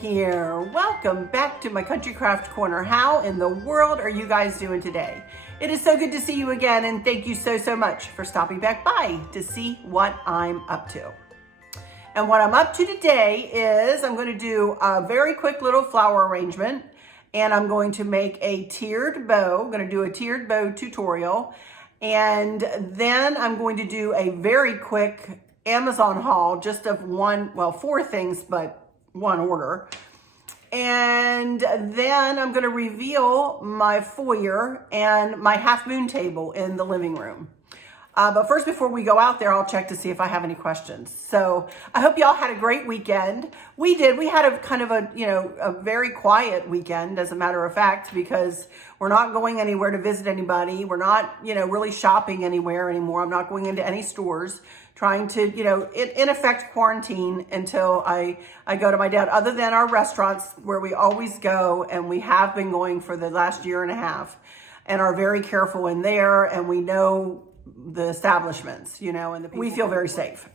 Here. Welcome back to my Country Craft Corner. How in the world are you guys doing today? It is so good to see you again, and thank you so much for stopping back by to see what I'm up to. And what I'm up to today is I'm going to do a very quick little flower arrangement, and I'm going to make a tiered bow. I'm going to do a tiered bow tutorial, and then I'm going to do a very quick Amazon haul just of four things, but one order. And then I'm going to reveal my foyer and my half moon table in the living room. But first, before we go out there, I'll check to see if I have any questions. So I hope y'all had a great weekend. We did. We had a kind of a very quiet weekend, as a matter of fact, because we're not going anywhere to visit anybody. We're not, really shopping anywhere anymore. I'm not going into any stores, trying to, in effect, quarantine until I go to my dad, other than our restaurants where we always go, and we have been going for the last year and a half, and are very careful in there, and we know the establishments, and we feel very safe.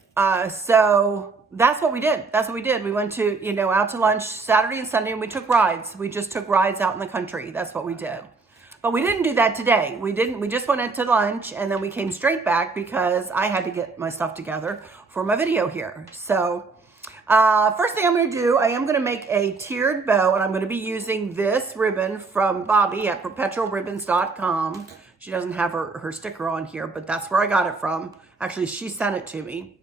So that's what we did. We went to, out to lunch Saturday and Sunday, and we took rides. We just took rides out in the country. That's what we did. But we didn't do that today. We just went into lunch, and then we came straight back because I had to get my stuff together for my video here. So first thing I'm going to do, I am going to make a tiered bow, and I'm going to be using this ribbon from Bobby at perpetualribbons.com. She doesn't have her sticker on here, but that's where I got it from. Actually, she sent it to me.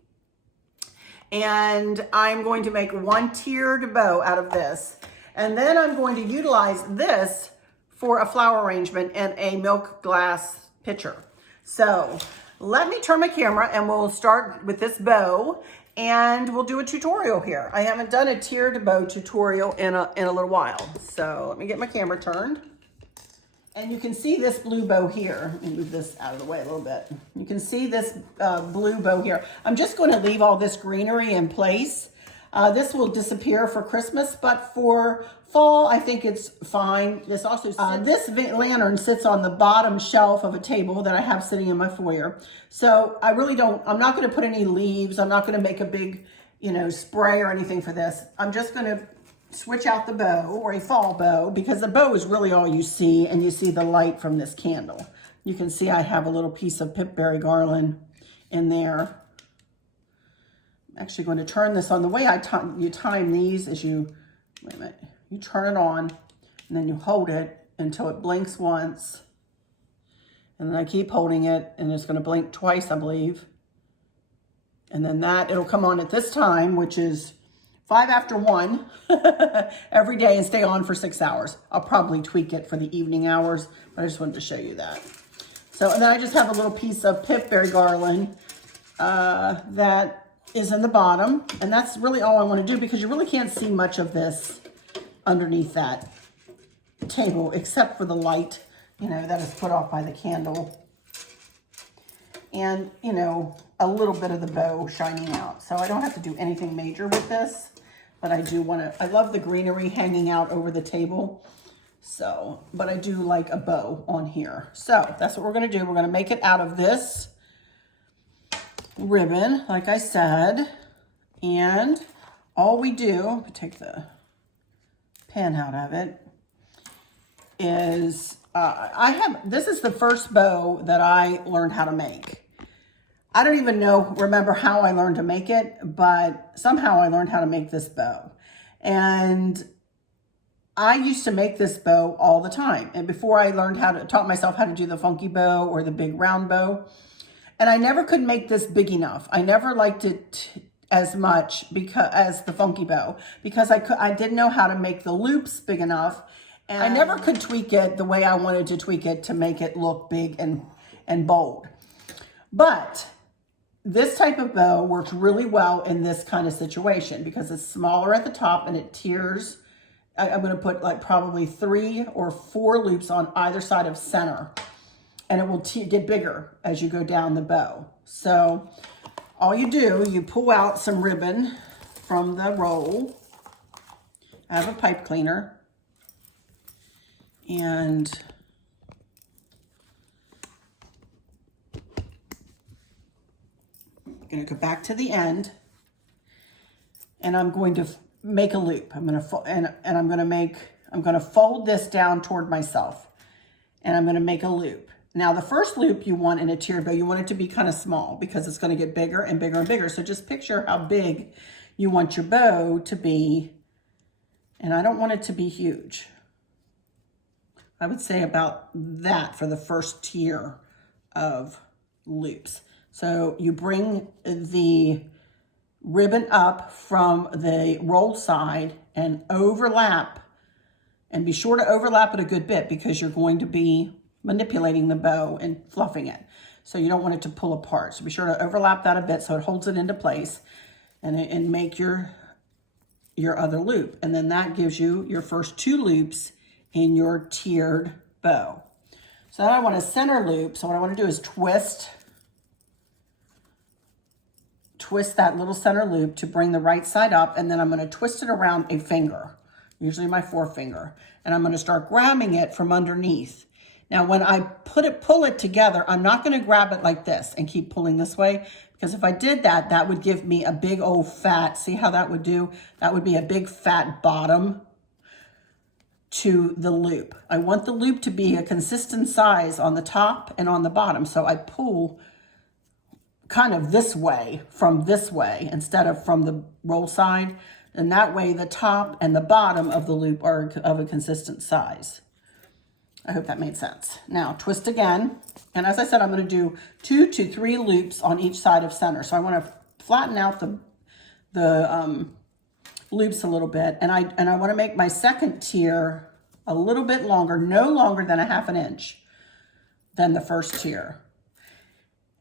And I'm going to make one tiered bow out of this. And then I'm going to utilize this for a flower arrangement in a milk glass pitcher. So let me turn my camera and we'll start with this bow, and we'll do a tutorial here. I haven't done a tiered bow tutorial in a little while. So let me get my camera turned. And you can see this blue bow here. Let me move this out of the way a little bit. You can see this blue bow here. I'm just going to leave all this greenery in place. This will disappear for Christmas, but for fall, I think it's fine. This also this lantern sits on the bottom shelf of a table that I have sitting in my foyer. So I'm not going to put any leaves. I'm not going to make a big, spray or anything for this. I'm just going to switch out the bow, or a fall bow, because the bow is really all you see, and you see the light from this candle. You can see I have a little piece of pipberry garland in there. I'm actually going to turn this on. The way you time these is you turn it on, and then you hold it until it blinks once, and then I keep holding it, and it's going to blink twice, I believe. And then it'll come on at this time, which is 5 after 1 every day, and stay on for 6 hours. I'll probably tweak it for the evening hours, but I just wanted to show you that. So, and then I just have a little piece of pipberry garland that is in the bottom, and that's really all I want to do, because you really can't see much of this underneath that table, except for the light, that is put off by the candle, and, a little bit of the bow shining out. So I don't have to do anything major with this, but I do want to, I love the greenery hanging out over the table. So, but I do like a bow on here. So that's what we're going to do. We're going to make it out of this ribbon, like I said. And all we do, take the pen out of it, is this is the first bow that I learned how to make. I don't even remember how I learned to make it, but somehow I learned how to make this bow. And I used to make this bow all the time. And before I taught myself how to do the funky bow or the big round bow. And I never could make this big enough. I never liked it as much as the funky bow, because I didn't know how to make the loops big enough. And I never could tweak it the way I wanted to tweak it to make it look big and bold. But this type of bow works really well in this kind of situation because it's smaller at the top and it tiers. I'm going to put like probably 3 or 4 loops on either side of center, and it will get bigger as you go down the bow. So all you do, you pull out some ribbon from the roll. I have a pipe cleaner, and I'm going to go back to the end, and I'm going to make a loop. I'm going to fold this down toward myself, and I'm going to make a loop. Now the first loop you want in a tiered bow, you want it to be kind of small because it's going to get bigger and bigger and bigger. So just picture how big you want your bow to be. And I don't want it to be huge. I would say about that for the first tier of loops. So you bring the ribbon up from the roll side and overlap, and be sure to overlap it a good bit because you're going to be manipulating the bow and fluffing it. So you don't want it to pull apart. So be sure to overlap that a bit so it holds it into place, and make your other loop. And then that gives you your first 2 loops in your tiered bow. So then I want a center loop. So what I want to do is twist that little center loop to bring the right side up, and then I'm going to twist it around a finger, usually my forefinger, and I'm going to start grabbing it from underneath. Now, when I pull it together, I'm not going to grab it like this and keep pulling this way, because if I did that, that would give me a big old fat, see how that would do? That would be a big fat bottom to the loop. I want the loop to be a consistent size on the top and on the bottom. So I pull kind of this way instead of from the roll side. And that way the top and the bottom of the loop are of a consistent size. I hope that made sense. Now twist again. And as I said, I'm going to do 2 to 3 loops on each side of center. So I want to flatten out the loops a little bit. And I want to make my second tier a little bit longer, no longer than 1/2 inch than the first tier.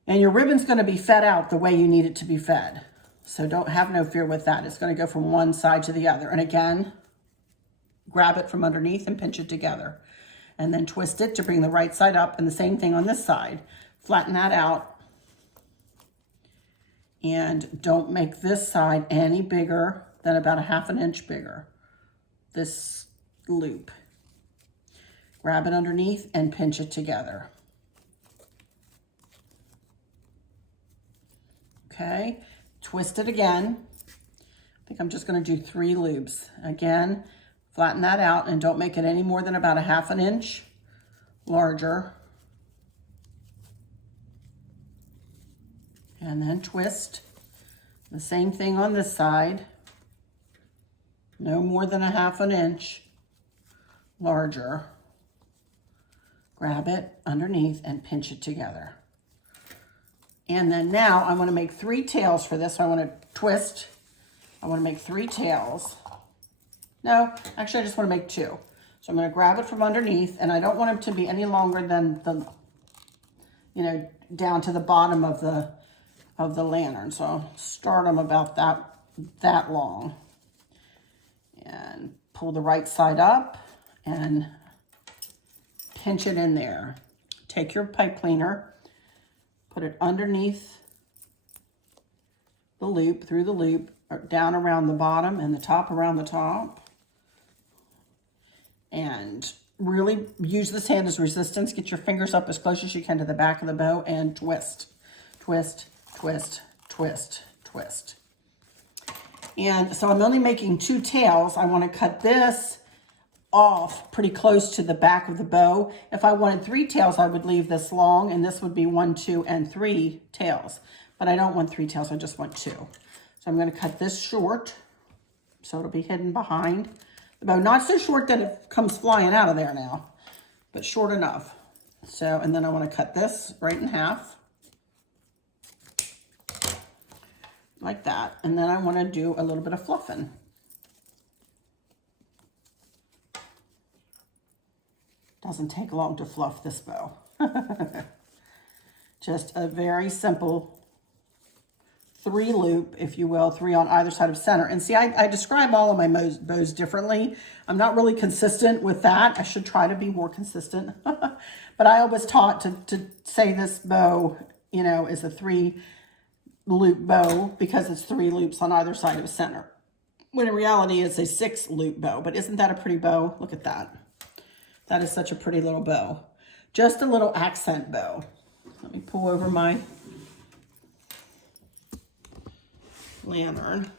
And your ribbon's going to be fed out the way you need it to be fed. So don't have no fear with that. It's going to go from one side to the other. And again, grab it from underneath and pinch it together. And then twist it to bring the right side up, and the same thing on this side. Flatten that out. And don't make this side any bigger than about 1/2 inch bigger. This loop. Grab it underneath and pinch it together. Okay, twist it again. I think I'm just going to do 3 loops. Again, flatten that out and don't make it any more than about 1/2 inch larger. And then twist. The same thing on this side. No more than 1/2 inch larger. Grab it underneath and pinch it together. And then now I want to make 3 tails for this. So I want to twist. I want to make 3 tails. No, actually I just want to make 2. So I'm going to grab it from underneath, and I don't want them to be any longer than down to the bottom of the lantern. So I'll start them about that long. And pull the right side up and pinch it in there. Take your pipe cleaner, put it underneath the loop, through the loop, or down around the bottom and the top around the top. And really use this hand as resistance. Get your fingers up as close as you can to the back of the bow and twist, twist, twist, twist, twist. And so I'm only making 2 tails. I want to cut this off pretty close to the back of the bow. If I wanted 3 tails, I would leave this long, and this would be 1, 2, and 3 tails. But I don't want 3 tails, I just want 2. So I'm going to cut this short, so it'll be hidden behind the bow. Not so short that it comes flying out of there now, but short enough. So, and then I want to cut this right in half. Like that. And then I want to do a little bit of fluffing. Doesn't take long to fluff this bow. Just a very simple 3 loop, if you will, 3 on either side of center. And see, I describe all of my bows differently. I'm not really consistent with that. I should try to be more consistent. But I always taught to say this bow, you know, is a 3 loop bow because it's 3 loops on either side of center. When in reality it's a 6 loop bow. But isn't that a pretty bow? Look at that. That is such a pretty little bow. Just a little accent bow. Let me pull over my lantern.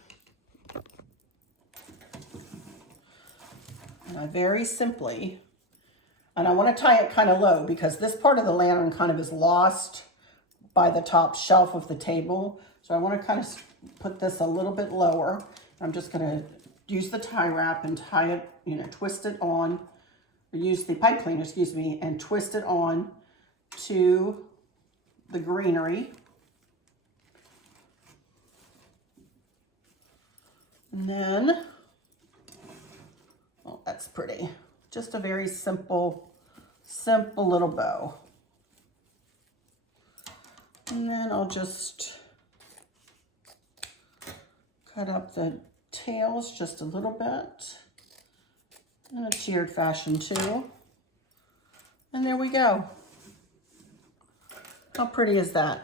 And I very simply, and I want to tie it kind of low because this part of the lantern kind of is lost by the top shelf of the table. So I want to kind of put this a little bit lower. I'm just going to use the tie wrap and tie it, you know, twist it on, or use the pipe cleaner, excuse me, and twist it on to the greenery. And then, oh, that's pretty. Just a very simple little bow. And then I'll just cut up the tails just a little bit in a tiered fashion too. And there we go. How pretty is that?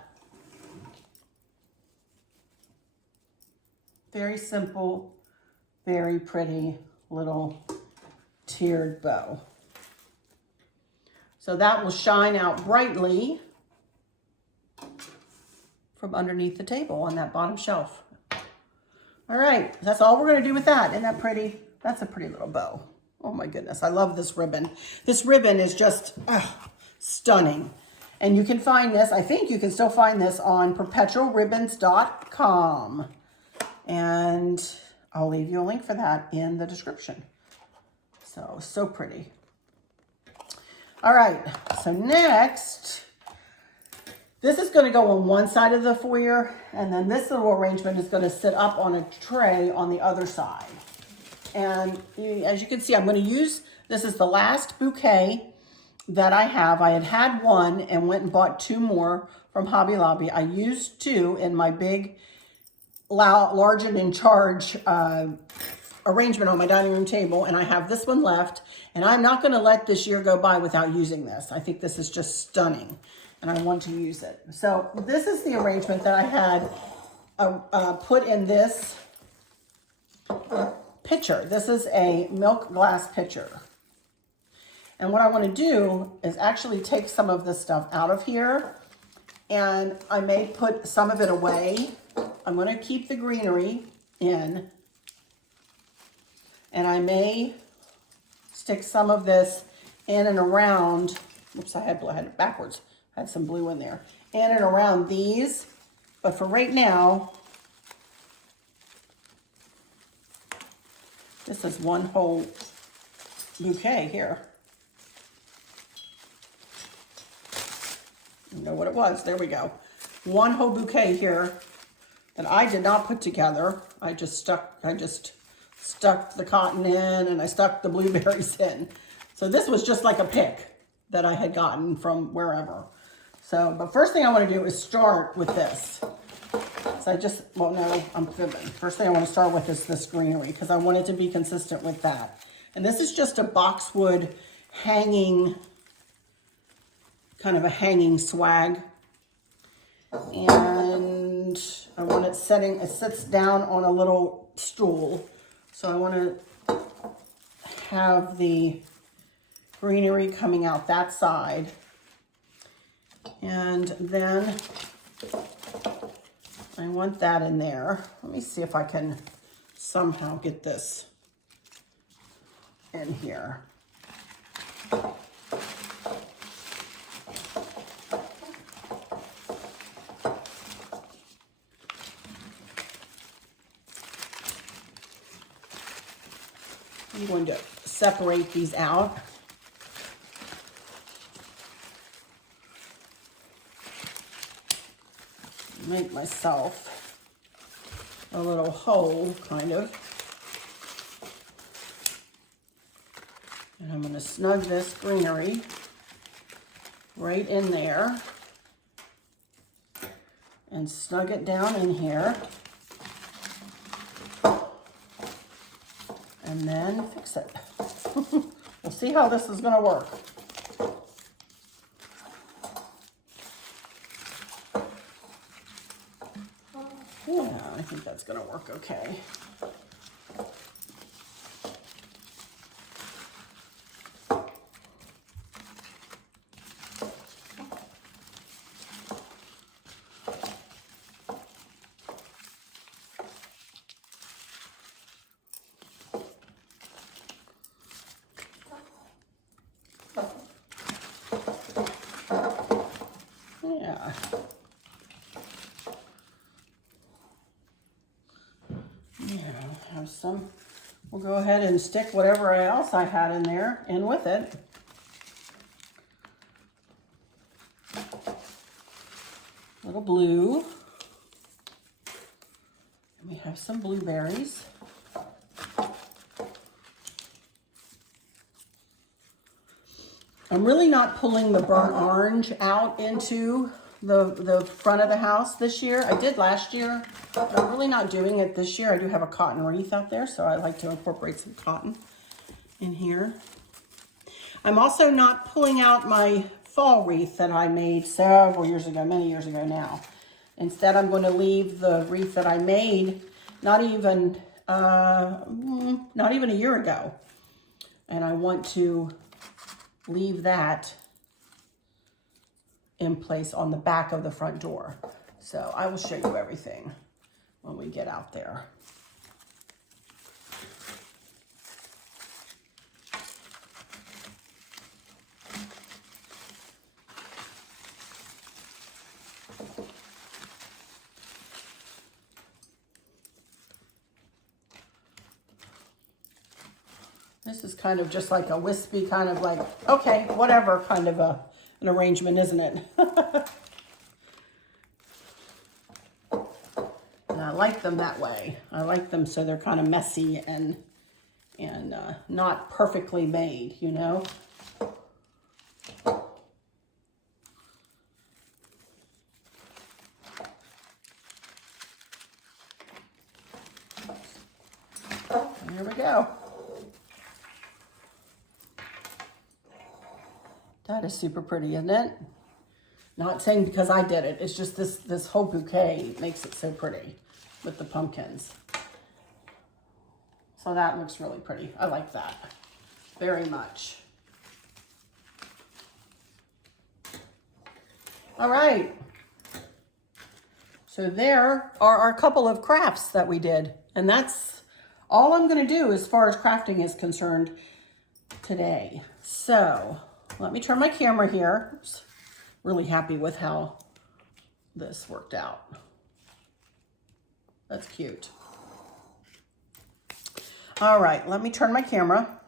Very simple, very pretty little tiered bow. So that will shine out brightly from underneath the table on that bottom shelf. All right, that's all we're gonna do with that. Isn't that pretty? That's a pretty little bow. Oh my goodness, I love this ribbon. This ribbon is just stunning. And you can find this, I think you can still find this on perpetualribbons.com. And I'll leave you a link for that in the description. So pretty. All right, so next, this is gonna go on one side of the foyer, and then this little arrangement is gonna sit up on a tray on the other side. And as you can see, I'm gonna use, this is the last bouquet that I have. I had one and went and bought 2 more from Hobby Lobby. I used 2 in my big large and in charge arrangement on my dining room table, and I have this one left, and I'm not going to let this year go by without using this. I think this is just stunning, and I want to use it. So this is the arrangement that I had put in this pitcher. This is a milk glass pitcher. And what I want to do is actually take some of this stuff out of here, and I may put some of it away. I'm going to keep the greenery in, and I may stick some of this in and around, oops, I had it backwards. I had some blue in there. In and around these, but for right now, this is one whole bouquet here. You know what it was, there we go. One whole bouquet here that I did not put together. I just stuck the cotton in, and I stuck the blueberries in. So this was just like a pick that I had gotten from wherever. So, but first thing I want to do is start with this. So well, no, I'm fibbing. First thing I want to start with is this greenery, because I want it to be consistent with that. And this is just a boxwood hanging, kind of a hanging swag. And I want it it sits down on a little stool. So I want to have the greenery coming out that side. And then I want that in there. Let me see if I can somehow get this in here. I'm going to separate these out. Make myself a little hole, kind of. And I'm going to snug this greenery right in there. and snug it down in here. And then fix it. We'll see how this is going to work. Yeah, I think that's going to work okay. Yeah. Have some. We'll go ahead and stick whatever else I had in there in with it. Little blue. And we have some blueberries. I'm really not pulling the burnt orange out into the front of the house this year. I did last year, but I'm really not doing it this year. I do have a cotton wreath out there, so I like to incorporate some cotton in here. I'm also not pulling out my fall wreath that I made several years ago, many years ago now. Instead, I'm going to leave the wreath that I made not even a year ago. And I want to leave that in place on the back of the front door. So I will show you everything when we get out there. This is kind of just like a wispy kind of like, okay, whatever kind of an arrangement, isn't it? And I like them that way. I like them so they're kind of messy and not perfectly made, you know? There we go. That is super pretty, isn't it? Not saying because I did it. It's just this whole bouquet makes it so pretty with the pumpkins. So that looks really pretty. I like that very much. All right. So there are a couple of crafts that we did. And that's all I'm going to do as far as crafting is concerned today. So let me turn my camera here. Really happy with how this worked out. That's cute. All right, let me turn my camera.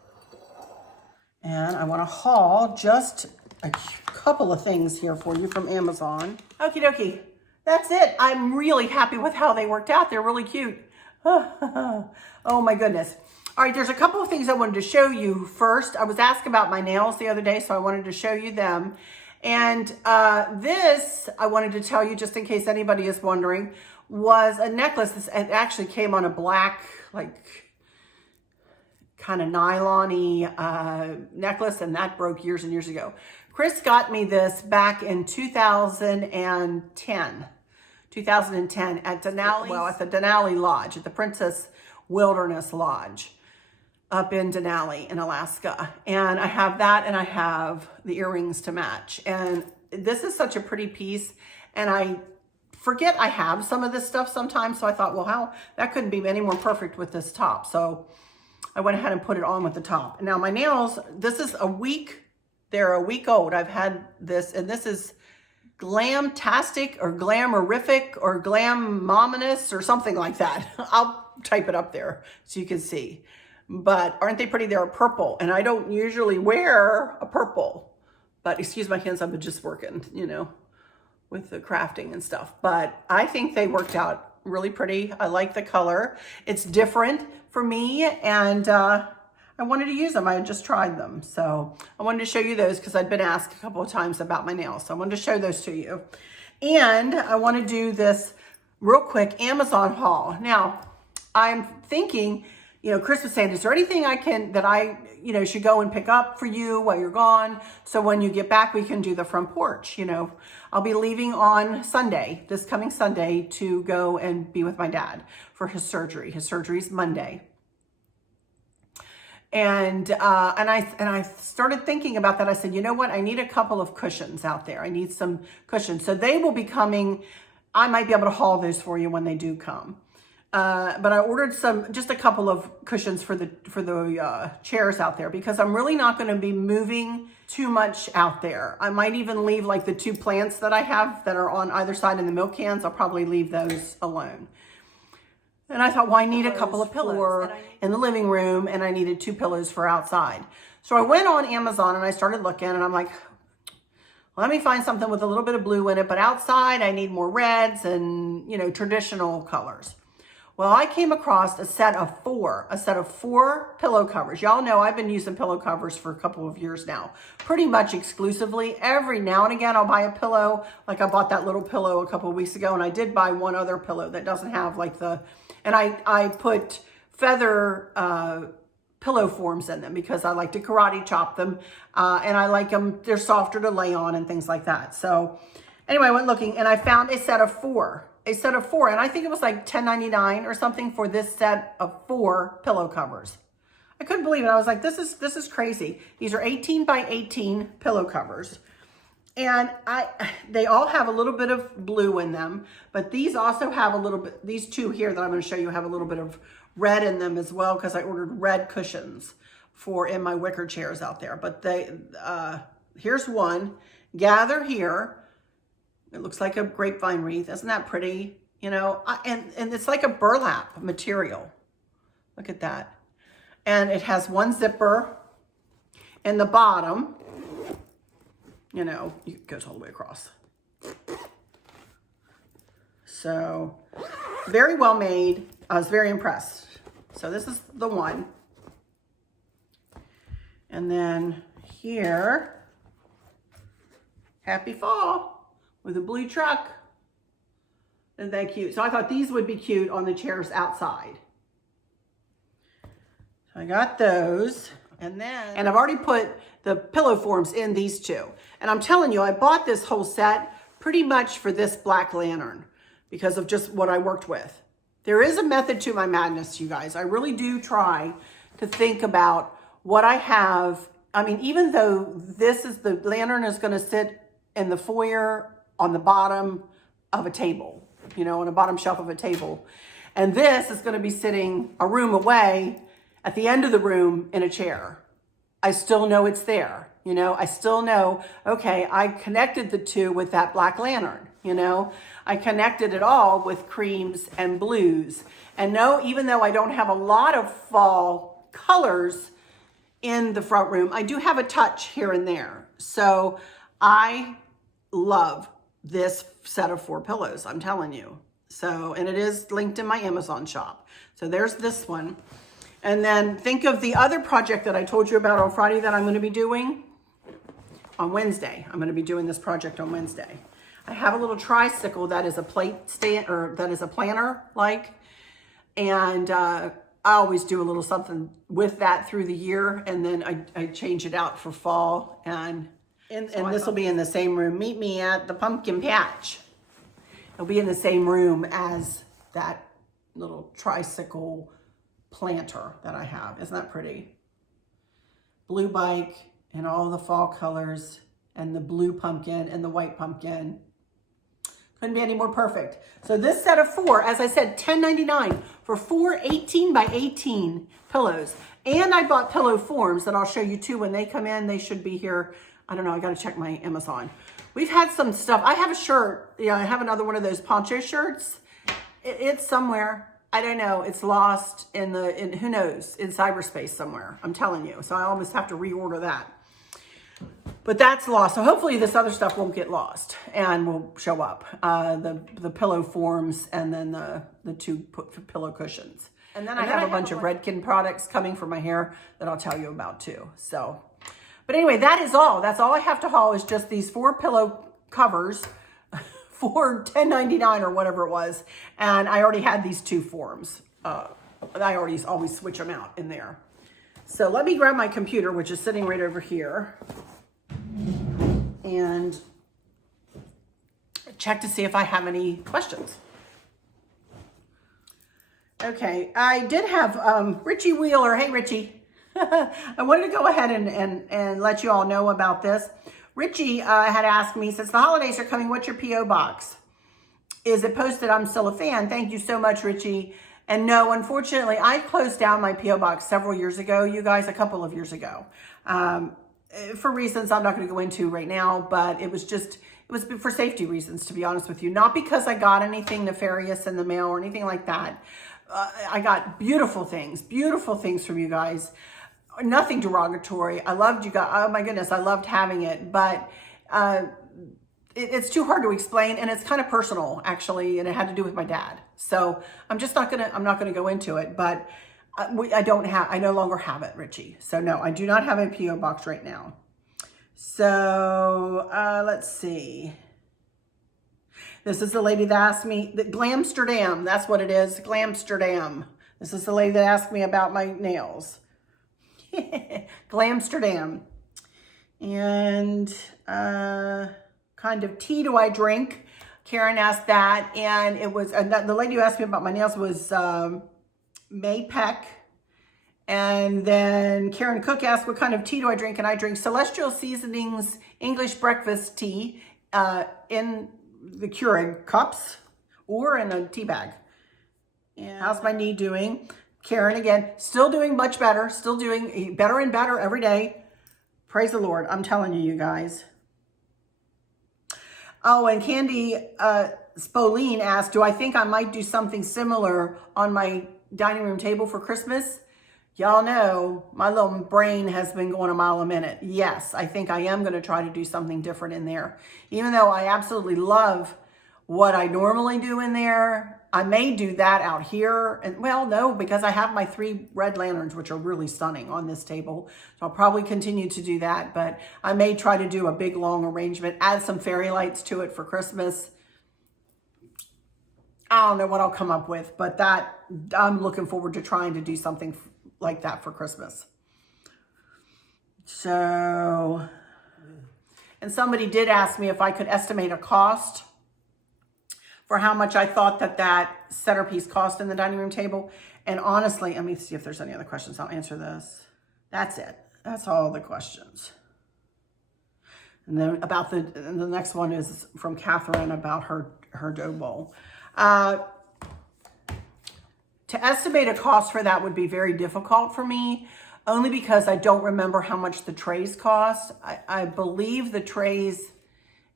And I want to haul just a couple of things here for you from Amazon. Okie dokie. That's it. I'm really happy with how they worked out. They're really cute. Oh my goodness. All right, there's a couple of things I wanted to show you first. I was asked about my nails the other day, so I wanted to show you them. And this, I wanted to tell you, just in case anybody is wondering, was a necklace. It actually came on a black, like, kind of nylon-y necklace, and that broke years and years ago. Chris got me this back in 2010 at Denali, well, at the Denali Lodge, at the Princess Wilderness Lodge up in Denali in Alaska. And I have that, and I have the earrings to match. And this is such a pretty piece, and I forget I have some of this stuff sometimes, so I thought, well, that couldn't be any more perfect with this top. So I went ahead and put it on with the top. Now my nails, this is they're a week old. I've had this, and this is Glamtastic or Glamorific or Glamominous or something like that. I'll type it up there so you can see. But aren't they pretty? They're purple, and I don't usually wear a purple. But excuse my hands, I'm just working, you know, with the crafting and stuff. But I think they worked out really pretty. I like the color. It's different for me, and I wanted to use them. I had just tried them. So I wanted to show you those because I'd been asked a couple of times about my nails. So I wanted to show those to you. And I want to do this real quick Amazon haul. Now, I'm thinking, you know, Chris was saying, is there anything that I should go and pick up for you while you're gone? So when you get back, we can do the front porch. You know, I'll be leaving on Sunday, this coming Sunday, to go and be with my dad for his surgery. His surgery's Monday. And I started thinking about that. I said, you know what? I need a couple of cushions out there. I need some cushions. So they will be coming. I might be able to haul those for you when they do come. But I ordered just a couple of cushions for the chairs out there, because I'm really not going to be moving too much out there. I might even leave like the 2 plants that I have that are on either side in the milk cans. I'll probably leave those alone. And I thought, well, I need a couple of pillows in the living room, and I needed 2 pillows for outside. So I went on Amazon and I started looking, and I'm like, let me find something with a little bit of blue in it, but outside I need more reds and, you know, traditional colors. Well, I came across a set of 4 pillow covers. Y'all know I've been using pillow covers for a couple of years now, pretty much exclusively. Every now and again, I'll buy a pillow. Like I bought that little pillow a couple of weeks ago, and I did buy one other pillow that doesn't have like and I put feather pillow forms in them because I like to karate chop them, and I like them, they're softer to lay on and things like that. So anyway, I went looking and I found a set of 4. And I think it was like $10.99 or something for this set of 4 pillow covers. I couldn't believe it. I was like, this is crazy. These are 18 by 18 pillow covers. And they all have a little bit of blue in them, but these also have a little bit, these 2 here that I'm going to show you have a little bit of red in them as well, because I ordered red cushions in my wicker chairs out there. But here's one, gather here. It looks like a grapevine wreath. Isn't that pretty? You know, and it's like a burlap material. Look at that. And it has 1 zipper in the bottom. You know, it goes all the way across. So very well made. I was very impressed. So this is the one. And then here, happy fall. With a blue truck. Isn't that cute? So I thought these would be cute on the chairs outside. So I got those. And I've already put the pillow forms in these 2. And I'm telling you, I bought this whole set pretty much for this black lantern because of just what I worked with. There is a method to my madness, you guys. I really do try to think about what I have. I mean, even though the lantern is going to sit in the foyer on the bottom of a table, you know, on a bottom shelf of a table. And this is going to be sitting a room away at the end of the room in a chair. I still know it's there. You know, I still know, okay, I connected the 2 with that black lantern. You know, I connected it all with creams and blues. And no, even though I don't have a lot of fall colors in the front room, I do have a touch here and there. So I love this set of 4 pillows, I'm telling you. So, and it is linked in my Amazon shop. So there's this one. And then think of the other project that I told you about on Friday that I'm going to be doing on Wednesday. I'm going to be doing this project on Wednesday. I have a little tricycle that is a plate stand, or that is a planter like, and I always do a little something with that through the year, and then I change it out for fall. And this will be in the same room. Meet me at the pumpkin patch. It'll be in the same room as that little tricycle planter that I have. Isn't that pretty? Blue bike and all the fall colors and the blue pumpkin and the white pumpkin. Couldn't be any more perfect. So this set of 4, as I said, $10.99 for 4 18 by 18 pillows. And I bought pillow forms that I'll show you too when they come in. They should be here. I don't know. I got to check my Amazon. We've had some stuff. I have a shirt. Yeah, I have another one of those poncho shirts. It's somewhere. I don't know. It's lost in who knows, in cyberspace somewhere. I'm telling you. So I almost have to reorder that. But that's lost. So hopefully this other stuff won't get lost and will show up. The pillow forms and then the 2 pillow cushions. And then I have a bunch of Redken products coming for my hair that I'll tell you about too. So, but anyway, that is all. That's all I have to haul is just these 4 pillow covers for $10.99 or whatever it was. And I already had these 2 forms. I always switch them out in there. So let me grab my computer, which is sitting right over here, and check to see if I have any questions. Okay, I did have Richie Wheeler. Hey, Richie. I wanted to go ahead and let you all know about this. Richie had asked me, since the holidays are coming, what's your P.O. box? Is it posted? I'm still a fan. Thank you so much, Richie. And no, unfortunately, I closed down my P.O. box several years ago, you guys, a couple of years ago. For reasons I'm not going to go into right now, but it was for safety reasons, to be honest with you. Not because I got anything nefarious in the mail or anything like that. I got beautiful things from you guys. Nothing derogatory. I loved you guys. Oh my goodness, I loved having it, but it's too hard to explain, and it's kind of personal actually, and it had to do with my dad. So I'm not gonna go into it, but I no longer have it, Richie. So no, I do not have a P.O. box right now. So let's see. This is the lady that asked me, Glamsterdam, that's what it is, Glamsterdam. This is the lady that asked me about my nails. Glamsterdam. And kind of tea do I drink? Karen asked that, and it was, the lady who asked me about my nails was May Peck. And then Karen Cook asked, what kind of tea do I drink? And I drink Celestial Seasonings English Breakfast Tea in the Keurig cups or in a tea bag. And how's my knee doing? Karen, again, still doing much better, still doing better and better every day. Praise the Lord. I'm telling you, you guys. Oh, and Candy Spolin asked, do I think I might do something similar on my dining room table for Christmas? Y'all know my little brain has been going a mile a minute. Yes, I think I am going to try to do something different in there. Even though I absolutely love what I normally do in there, I may do that out here. And well, no, because I have my 3 red lanterns, which are really stunning on this table. So I'll probably continue to do that, but I may try to do a big long arrangement, add some fairy lights to it for Christmas. I don't know what I'll come up with, but that I'm looking forward to trying to do something like that for Christmas. So, and somebody did ask me if I could estimate a cost for how much I thought that centerpiece cost in the dining room table. And honestly, let me see if there's any other questions. I'll answer this. That's it. That's all the questions. And then about the next one is from Catherine about her dough bowl. To estimate a cost for that would be very difficult for me, only because I don't remember how much the trays cost. I believe the trays,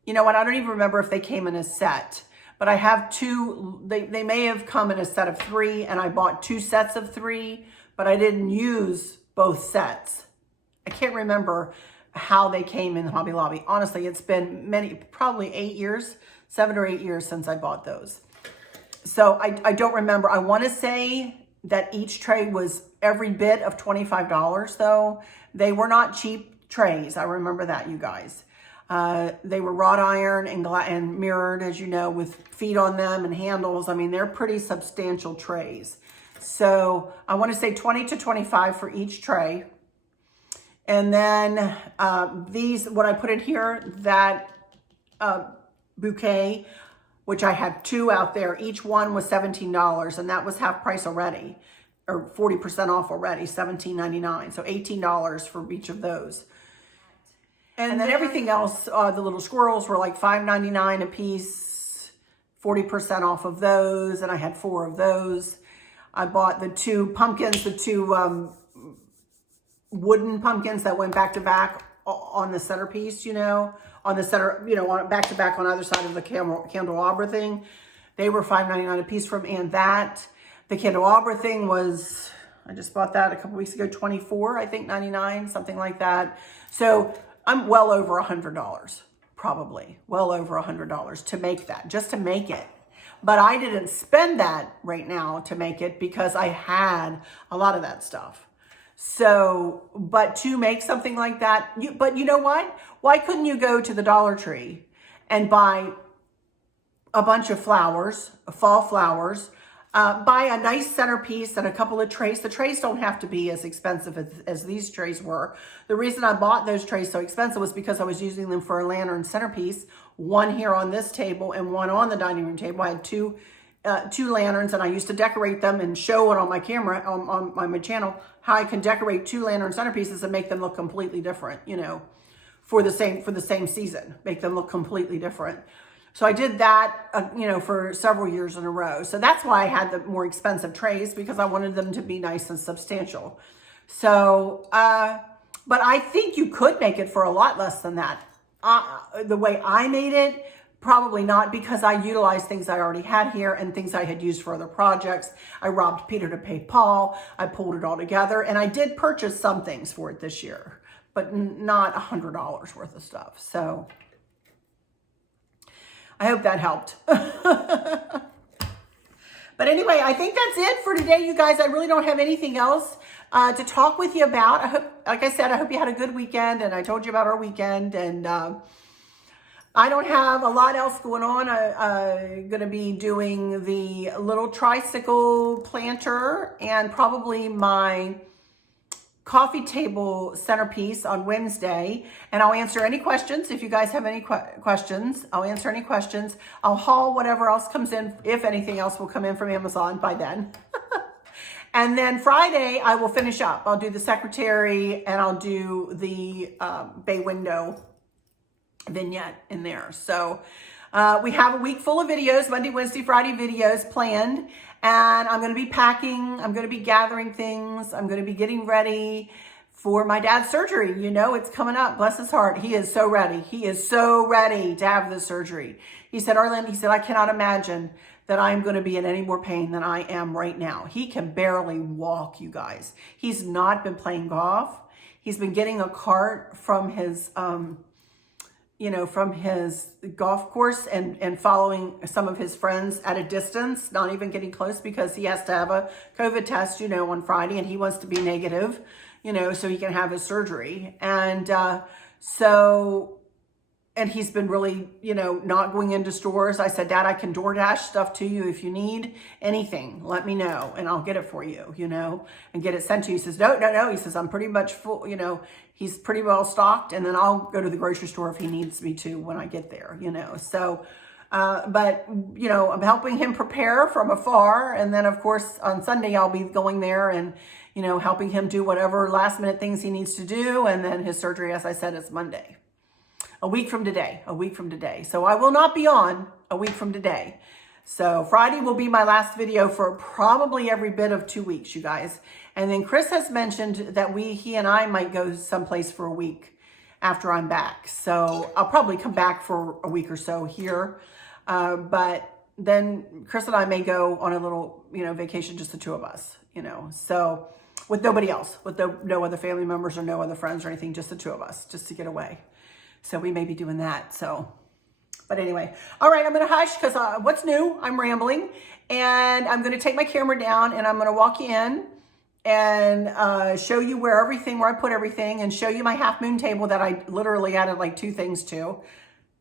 you know what, I don't even remember if they came in a set, but I have 2, they may have come in a set of 3, and I bought 2 sets of 3, but I didn't use both sets. I can't remember how they came in Hobby Lobby. Honestly, it's been probably 8 years, 7 or 8 years since I bought those. So I don't remember. I want to say that each tray was every bit of $25 though. They were not cheap trays. I remember that, you guys. They were wrought iron and mirrored, as you know, with feet on them and handles. I mean, they're pretty substantial trays. So I want to say 20 to 25 for each tray. And then what I put in here, that bouquet, which I had 2 out there. Each one was $17, and that was half price already, or 40% off already, $17.99. So $18 for each of those. And then everything else, the little squirrels were like $5.99 a piece, 40% off of those, and I had 4 of those. I bought the 2 pumpkins, the 2 wooden pumpkins that went back to back on the centerpiece, you know, on the center, you know, on back to back on either side of the candelabra thing. They were $5.99 a piece from and that. The candelabra thing was, I just bought that a couple weeks ago, $24, I think, 99, something like that. So I'm well over $100, probably well over $100 to make that, just to make it. But I didn't spend that right now to make it because I had a lot of that stuff. So, but to make something like that, but you know what? Why couldn't you go to the Dollar Tree and buy a bunch of flowers, fall flowers, buy a nice centerpiece and a couple of trays. The trays don't have to be as expensive as these trays were. The reason I bought those trays so expensive was because I was using them for a lantern centerpiece, one here on this table and one on the dining room table. I had two lanterns, and I used to decorate them and show it on my camera, on my channel, how I can decorate 2 lantern centerpieces and make them look completely different, you know, for the same season, make them look completely different. So I did that, you know, for several years in a row. So that's why I had the more expensive trays, because I wanted them to be nice and substantial. So, but I think you could make it for a lot less than that. The way I made it, probably not, because I utilized things I already had here and things I had used for other projects. I robbed Peter to pay Paul. I pulled it all together, and I did purchase some things for it this year, but not $100 worth of stuff. So I hope that helped. But anyway, I think that's it for today, you guys. I really don't have anything else to talk with you about. I hope, like I said, I hope you had a good weekend, and I told you about our weekend, and I don't have a lot else going on. I'm going to be doing the little tricycle planter and probably my coffee table centerpiece on Wednesday, and I'll answer any questions. If you guys have any questions, I'll answer any questions. I'll haul whatever else comes in, if anything else will come in from Amazon by then. And then Friday, I will finish up. I'll do the secretary, and I'll do the bay window vignette in there. So we have a week full of videos, Monday, Wednesday, Friday videos planned. And I'm going to be packing. I'm going to be gathering things. I'm going to be getting ready for my dad's surgery. You know, it's coming up. Bless his heart. He is so ready. He is so ready to have the surgery. He said, Arlene, he said, I cannot imagine that I'm going to be in any more pain than I am right now. He can barely walk, you guys. He's not been playing golf. He's been getting a cart from his, you know, from his golf course and following some of his friends at a distance, not even getting close, because he has to have a COVID test, you know, on Friday, and he wants to be negative, you know, so he can have his surgery. And and he's been really, you know, not going into stores. I said, Dad, I can DoorDash stuff to you if you need anything. Let me know, and I'll get it for you, you know, and get it sent to you. He says, no. He says, I'm pretty much full, you know, he's pretty well stocked, and then I'll go to the grocery store if he needs me to when I get there, you know. So, but, you know, I'm helping him prepare from afar. And then, of course, on Sunday, I'll be going there and, you know, helping him do whatever last minute things he needs to do. And then his surgery, as I said, is Monday. A week from today. So I will not be on a week from today. So Friday will be my last video for probably every bit of 2 weeks, you guys. And then Chris has mentioned that he and I might go someplace for a week after I'm back. So I'll probably come back for a week or so here. But then Chris and I may go on a little, you know, vacation, just the two of us, you know. So with nobody else, with no other family members or no other friends or anything, just the two of us, just to get away. So we may be doing that. So, but anyway, all right, I'm going to hush because what's new? I'm rambling, and I'm going to take my camera down, and I'm going to walk you in and show you where I put everything, and show you my half moon table that I literally added like 2 things to.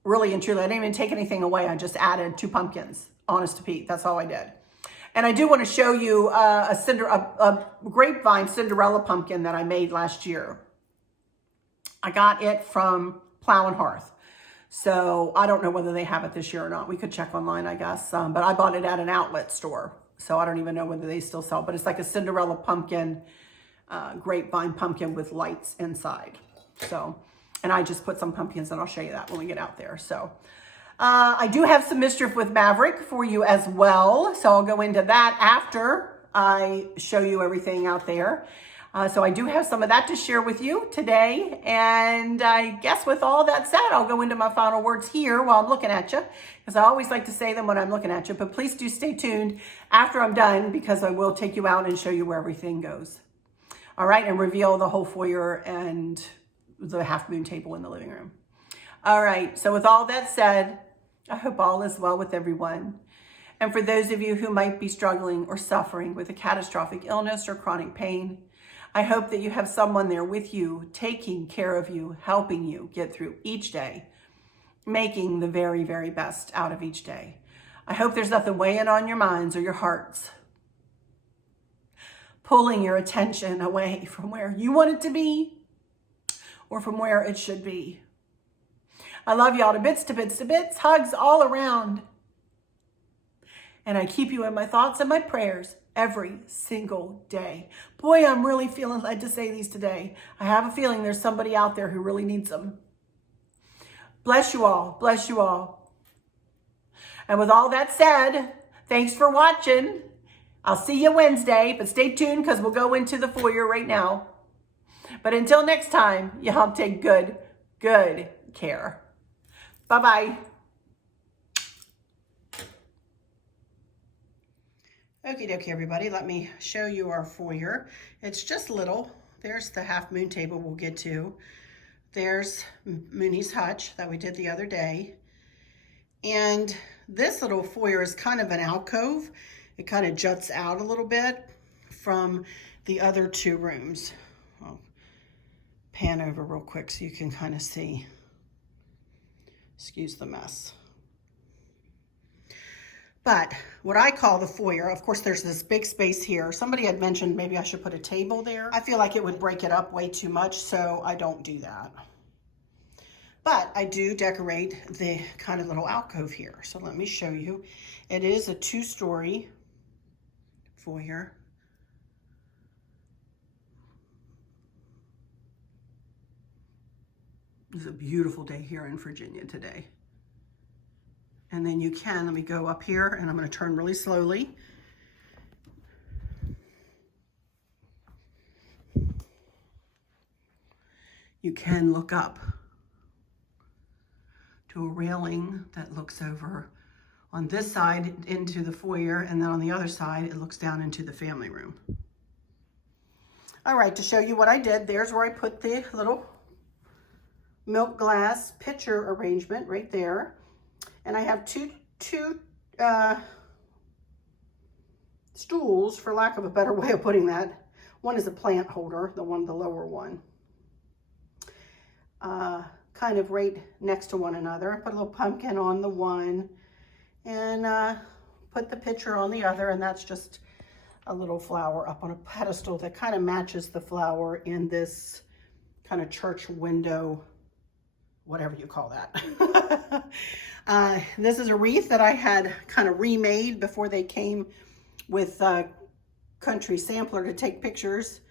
Really and truly, I didn't even take anything away. I just added 2 pumpkins, honest to Pete. That's all I did. And I do want to show you a grapevine Cinderella pumpkin that I made last year. I got it from Plow and Hearth. So I don't know whether they have it this year or not. We could check online, I guess. But I bought it at an outlet store. So I don't even know whether they still sell it. But it's like a Cinderella pumpkin, grapevine pumpkin with lights inside. So, and I just put some pumpkins, and I'll show you that when we get out there. So I do have some Mischief with Maverick for you as well. So I'll go into that after I show you everything out there. So I do have some of that to share with you today. And I guess with all that said, I'll go into my final words here while I'm looking at you, because I always like to say them when I'm looking at you. But please do stay tuned after I'm done, because I will take you out and show you where everything goes. All right, and reveal the whole foyer and the half moon table in the living room. All right, so with all that said, I hope all is well with everyone. And for those of you who might be struggling or suffering with a catastrophic illness or chronic pain, I hope that you have someone there with you, taking care of you, helping you get through each day, making the very, very best out of each day. I hope there's nothing weighing on your minds or your hearts, pulling your attention away from where you want it to be or from where it should be. I love y'all to bits, to bits, to bits. Hugs all around. And I keep you in my thoughts and my prayers every single day. Boy, I'm really feeling led to say these today. I have a feeling there's somebody out there who really needs them. Bless you all. Bless you all. And with all that said, thanks for watching. I'll see you Wednesday, but stay tuned because we'll go into the foyer right now. But until next time, y'all take good care. Bye-bye. Okie dokie, everybody. Let me show you our foyer. It's just little. There's the half moon table we'll get to. There's Mooney's hutch that we did the other day. And this little foyer is kind of an alcove. It kind of juts out a little bit from the other two rooms. I'll pan over real quick so you can kind of see. Excuse the mess. But what I call the foyer, of course, there's this big space here. Somebody had mentioned maybe I should put a table there. I feel like it would break it up way too much, so I don't do that. But I do decorate the kind of little alcove here. So let me show you. It is a 2-story foyer. It's a beautiful day here in Virginia today. And then you can, let me go up here and I'm going to turn really slowly. You can look up to a railing that looks over on this side into the foyer, and then on the other side, it looks down into the family room. All right, to show you what I did, there's where I put the little milk glass pitcher arrangement right there. And I have two stools, for lack of a better way of putting that. One is a plant holder, the lower one. Kind of right next to one another. Put a little pumpkin on the one and put the pitcher on the other, and that's just a little flower up on a pedestal that kind of matches the flower in this kind of church window, whatever you call that. This is a wreath that I had kind of remade before they came with Country Sampler to take pictures.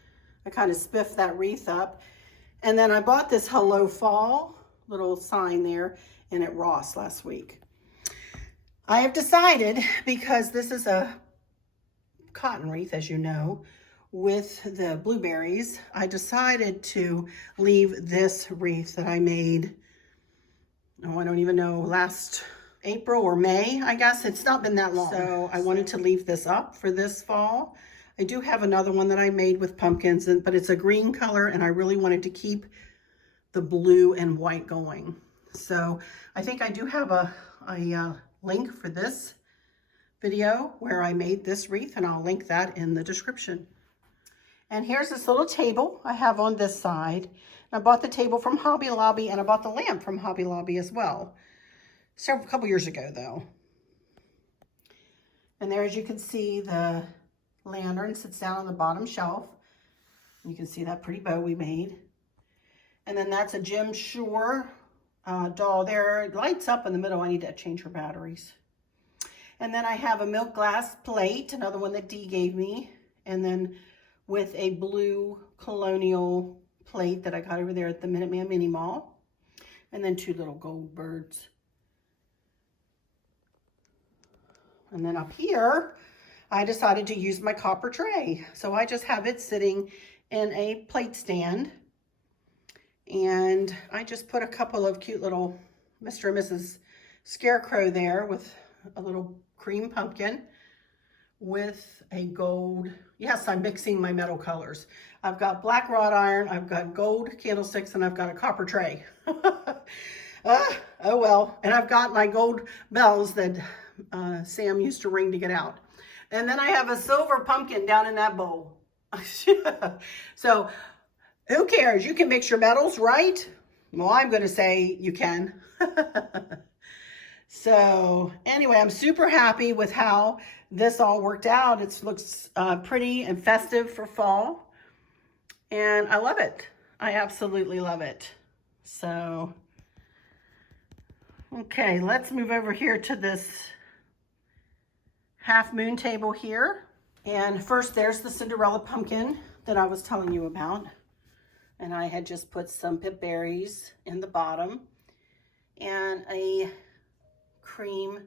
I kind of spiffed that wreath up. And then I bought this Hello Fall little sign there in at Ross last week. I have decided, because this is a cotton wreath, as you know, with the blueberries, I decided to leave this wreath that I made, oh, I don't even know, last April or May, I guess. It's not been that long. So I wanted to leave this up for this fall. I do have another one that I made with pumpkins, but it's a green color, and I really wanted to keep the blue and white going. So I think I do have a link for this video where I made this wreath, and I'll link that in the description. And here's this little table I have on this side. I bought the table from Hobby Lobby, and I bought the lamp from Hobby Lobby as well. A couple years ago, though. And there, as you can see, the lantern sits down on the bottom shelf. You can see that pretty bow we made. And then that's a Jim Shore doll there. It lights up in the middle. I need to change her batteries. And then I have a milk glass plate, another one that Dee gave me. And then with a blue colonial plate that I got over there at the Minuteman Mini Mall. And then 2 little gold birds. And then up here, I decided to use my copper tray. So I just have it sitting in a plate stand. And I just put a couple of cute little Mr. and Mrs. Scarecrow there with a little cream pumpkin with a gold. Yes, I'm mixing my metal colors. I've got black wrought iron, I've got gold candlesticks, and I've got a copper tray. Oh well. And I've got my gold bells that Sam used to ring to get out. And then I have a silver pumpkin down in that bowl. So who cares? You can mix your metals, right? Well, I'm going to say you can. So anyway, I'm super happy with how this all worked out. It looks pretty and festive for fall. And I love it. I absolutely love it. So, okay, let's move over here to this half moon table here. And first, there's the Cinderella pumpkin that I was telling you about. And I had just put some pip berries in the bottom and a cream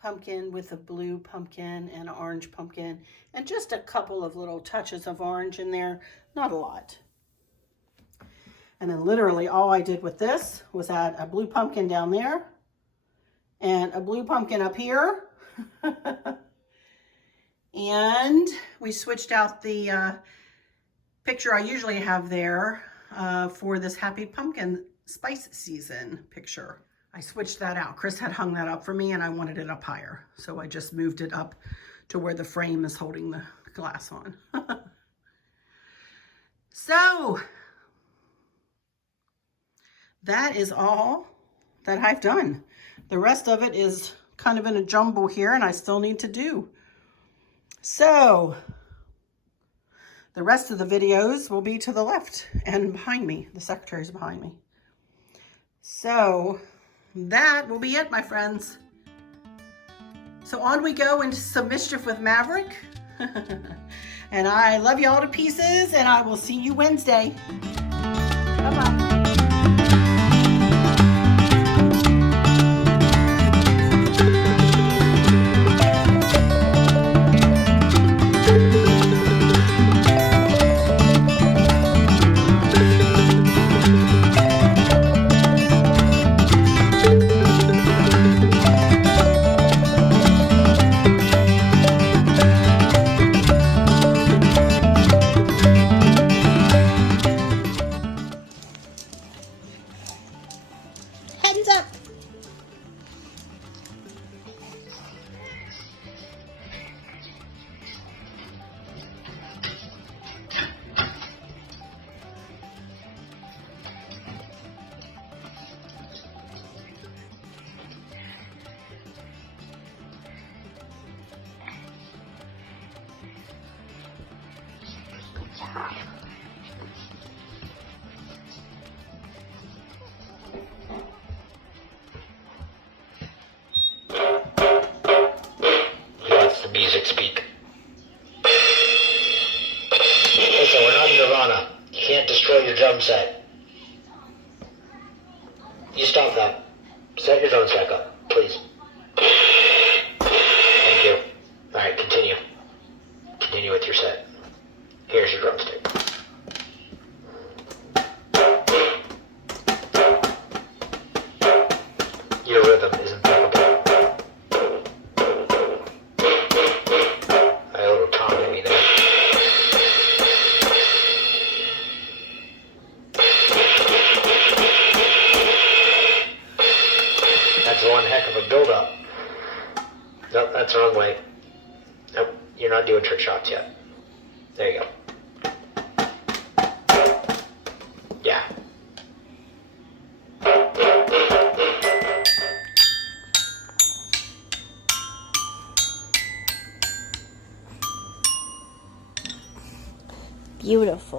pumpkin with a blue pumpkin and an orange pumpkin and just a couple of little touches of orange in there, not a lot. And then literally all I did with this was add a blue pumpkin down there and a blue pumpkin up here. And we switched out the picture I usually have there for this Happy Pumpkin Spice Season picture. I switched that out. Chris had hung that up for me and I wanted it up higher. So I just moved it up to where the frame is holding the glass on. So that is all that I've done. The rest of it is kind of in a jumble here and I still need to do. So the rest of the videos will be to the left and behind me. The secretary's behind me. So that will be it, my friends. So on we go into some mischief with Maverick. And I love you all to pieces and I will see you Wednesday. Bye-bye. Hands up. Music speak. Listen, we're not in Nirvana. You can't destroy your drum set. You stop that. Set your drums back up, please. Thank you. Alright, continue. Continue with your set. Here's your drumstick. Your rhythm is impeccable. That's one heck of a build-up. Nope, that's the wrong way. Nope, you're not doing trick shots yet. There you go. Yeah. Beautiful.